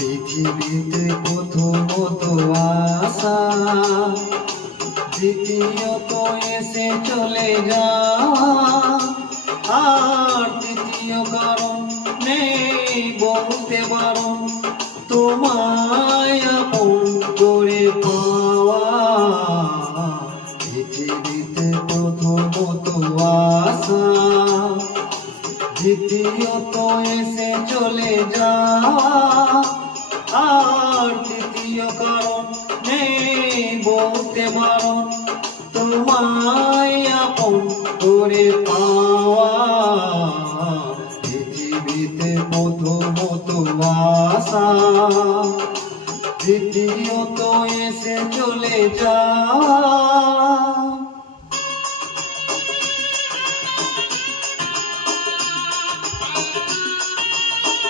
পৃথিবীতে প্রথমত আশা, দ্বিতীয়ত এসে চলে যাওয়া, আর তৃতীয় কারণ নেই বলতে বারণ তোমায় আপন করে পাওয়া। পৃথিবীতে প্রথমত আশা, দ্বিতীয়ত এসে চলে যাওয়া, আর তৃতীয় কারণ নেই বলতে বারণ তোমায় আপন করে পাওয়া। পৃথিবীতে প্রথমত আশা, দ্বিতীয়ত এসে চলে যাওয়া।